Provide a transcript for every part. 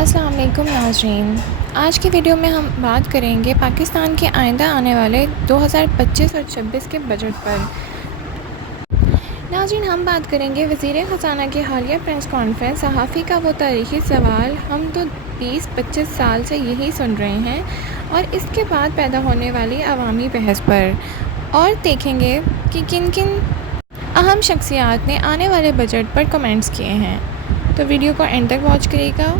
السلام علیکم ناظرین، آج کی ویڈیو میں ہم بات کریں گے پاکستان کے آئندہ آنے والے 2025 اور 26 کے بجٹ پر۔ ناظرین، ہم بات کریں گے وزیر خزانہ کی حالیہ پریس کانفرنس، صحافی کا وہ تاریخی سوال، ہم تو 20-25 سال سے یہی سن رہے ہیں، اور اس کے بعد پیدا ہونے والی عوامی بحث پر، اور دیکھیں گے کہ کن کن اہم شخصیات نے آنے والے بجٹ پر کمنٹس کیے ہیں۔ تو ویڈیو کو اینڈ تک واچ کرے گا۔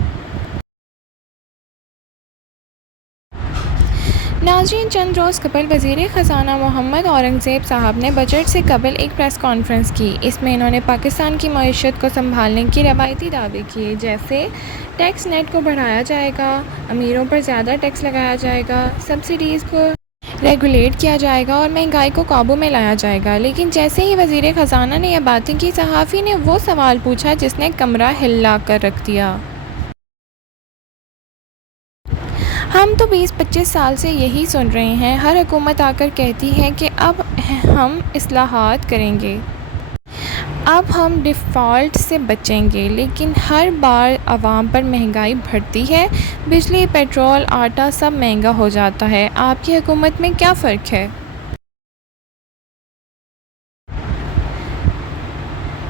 ناظرین، چند روز قبل وزیر خزانہ محمد اورنگزیب صاحب نے بجٹ سے قبل ایک پریس کانفرنس کی۔ اس میں انہوں نے پاکستان کی معیشت کو سنبھالنے کی روایتی دعوے کیے، جیسے ٹیکس نیٹ کو بڑھایا جائے گا، امیروں پر زیادہ ٹیکس لگایا جائے گا، سبسڈیز کو ریگولیٹ کیا جائے گا اور مہنگائی کو قابو میں لایا جائے گا۔ لیکن جیسے ہی وزیر خزانہ نے یہ باتیں کی، صحافی نے وہ سوال پوچھا جس نے کمرہ ہلا کر رکھ دیا۔ ہم تو 20-25 سال سے یہی سن رہے ہیں، ہر حکومت آ کر کہتی ہے کہ اب ہم اصلاحات کریں گے، اب ہم ڈیفالٹ سے بچیں گے، لیکن ہر بار عوام پر مہنگائی بڑھتی ہے، بجلی، پیٹرول، آٹا سب مہنگا ہو جاتا ہے۔ آپ کی حکومت میں کیا فرق ہے؟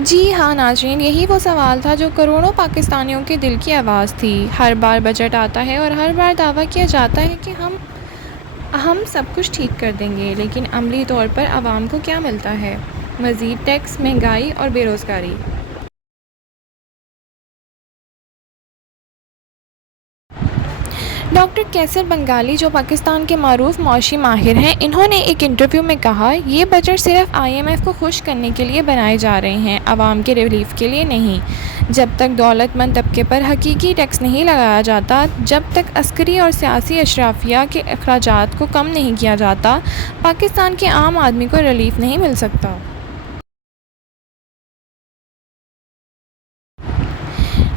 جی ہاں ناظرین، یہی وہ سوال تھا جو کروڑوں پاکستانیوں کے دل کی آواز تھی۔ ہر بار بجٹ آتا ہے اور ہر بار دعویٰ کیا جاتا ہے کہ ہم سب کچھ ٹھیک کر دیں گے، لیکن عملی طور پر عوام کو کیا ملتا ہے؟ مزید ٹیکس، مہنگائی اور بے روزگاری۔ ڈاکٹر کیسر بنگالی، جو پاکستان کے معروف معاشی ماہر ہیں، انہوں نے ایک انٹرویو میں کہا، یہ بجٹ صرف IMF کو خوش کرنے کے لیے بنائے جا رہے ہیں، عوام کے ریلیف کے لیے نہیں۔ جب تک دولت مند طبقے پر حقیقی ٹیکس نہیں لگایا جاتا، جب تک عسکری اور سیاسی اشرافیہ کے اخراجات کو کم نہیں کیا جاتا، پاکستان کے عام آدمی کو ریلیف نہیں مل سکتا۔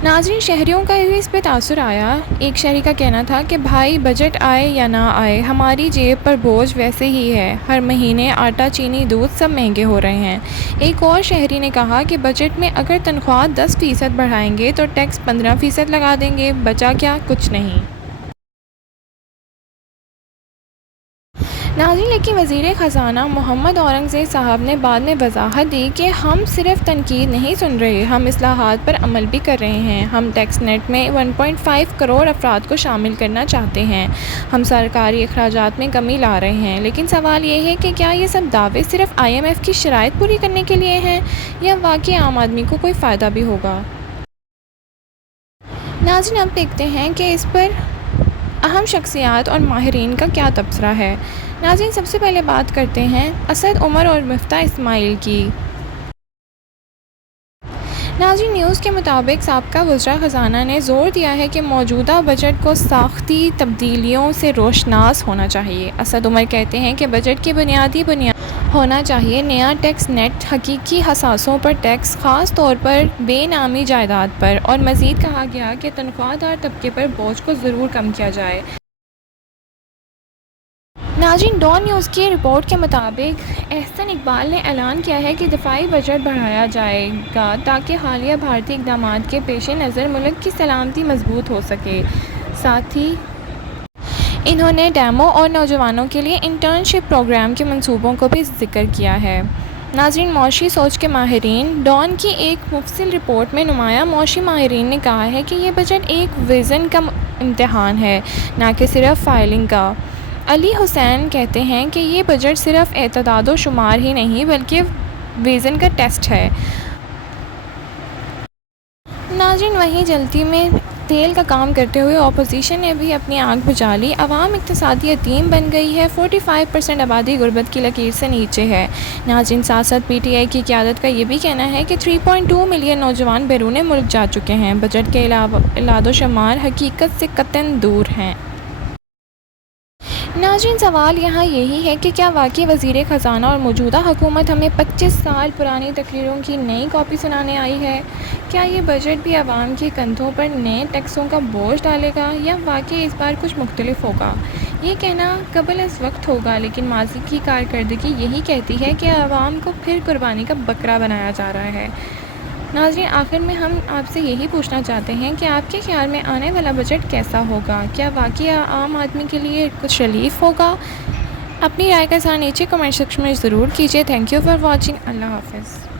ناظرین، شہریوں کا بھی اس پہ تاثر آیا۔ ایک شہری کا کہنا تھا کہ بھائی بجٹ آئے یا نہ آئے، ہماری جیب پر بوجھ ویسے ہی ہے، ہر مہینے آٹا، چینی، دودھ سب مہنگے ہو رہے ہیں۔ ایک اور شہری نے کہا کہ بجٹ میں اگر تنخواہ 10% بڑھائیں گے تو ٹیکس 15% لگا دیں گے، بچا کیا؟ کچھ نہیں۔ ناظرین، لیکن وزیر خزانہ محمد اورنگزیب صاحب نے بعد میں وضاحت دی کہ ہم صرف تنقید نہیں سن رہے، ہم اصلاحات پر عمل بھی کر رہے ہیں۔ ہم ٹیکس نیٹ میں 1.5 کروڑ افراد کو شامل کرنا چاہتے ہیں، ہم سرکاری اخراجات میں کمی لا رہے ہیں۔ لیکن سوال یہ ہے کہ کیا یہ سب دعوے صرف IMF کی شرائط پوری کرنے کے لیے ہیں، یا واقعی عام آدمی کو کوئی فائدہ بھی ہوگا؟ ناظرین، اب دیکھتے ہیں کہ اس پر اہم شخصیات اور ماہرین کا کیا تبصرہ ہے۔ ناظرین، سب سے پہلے بات کرتے ہیں اسد عمر اور مفتاح اسماعیل کی۔ ناظرین، نیوز کے مطابق سابقہ وزراء خزانہ نے زور دیا ہے کہ موجودہ بجٹ کو ساختی تبدیلیوں سے روشناس ہونا چاہیے۔ اسد عمر کہتے ہیں کہ بجٹ کی بنیاد ہونا چاہیے نیا ٹیکس نیٹ، حقیقی حساسوں پر ٹیکس، خاص طور پر بے نامی جائیداد پر، اور مزید کہا گیا کہ تنخواہ دار طبقے پر بوجھ کو ضرور کم کیا جائے۔ ناظرین، ڈان نیوز کی رپورٹ کے مطابق احسن اقبال نے اعلان کیا ہے کہ دفاعی بجٹ بڑھایا جائے گا تاکہ حالیہ بھارتی اقدامات کے پیش نظر ملک کی سلامتی مضبوط ہو سکے۔ ساتھ ہی انہوں نے ڈیموں اور نوجوانوں کے لیے انٹرنشپ پروگرام کے منصوبوں کو بھی ذکر کیا ہے۔ ناظرین، معاشی سوچ کے ماہرین، ڈان کی ایک مفصل رپورٹ میں نمایاں معاشی ماہرین نے کہا ہے کہ یہ بجٹ ایک وژن کا امتحان ہے، نہ کہ صرف فائلنگ کا۔ علی حسین کہتے ہیں کہ یہ بجٹ صرف اعداد و شمار ہی نہیں بلکہ وژن کا ٹیسٹ ہے۔ ناظرین، وہیں جلتی میں تیل کا کام کرتے ہوئے اپوزیشن نے بھی اپنی آنکھ بجھا لی۔ عوام اقتصادی یتیم بن گئی ہے، 45% آبادی غربت کی لکیر سے نیچے ہے۔ ناظرین، سیاست PTI کی قیادت کا یہ بھی کہنا ہے کہ 3.2 ملین نوجوان بیرون ملک جا چکے ہیں۔ بجٹ کے اعداد و شمار حقیقت سے قطعاً دور ہیں۔ ناظرین، سوال یہاں یہی ہے کہ کیا واقعی وزیر خزانہ اور موجودہ حکومت ہمیں 25 سال پرانی تقریروں کی نئی کاپی سنانے آئی ہے؟ کیا یہ بجٹ بھی عوام کے کندھوں پر نئے ٹیکسوں کا بوجھ ڈالے گا، یا واقعی اس بار کچھ مختلف ہوگا؟ یہ کہنا قبل از وقت ہوگا، لیکن ماضی کی کارکردگی یہی کہتی ہے کہ عوام کو پھر قربانی کا بکرا بنایا جا رہا ہے۔ ناظرین، آخر میں ہم آپ سے یہی پوچھنا چاہتے ہیں کہ آپ کے خیال میں آنے والا بجٹ کیسا ہوگا؟ کیا واقعی عام آدمی کے لیے کچھ ریلیف ہوگا؟ اپنی رائے کا اظہار نیچے کمنٹ سیکشن میں ضرور کیجیے۔ Thank you for watching. اللہ حافظ۔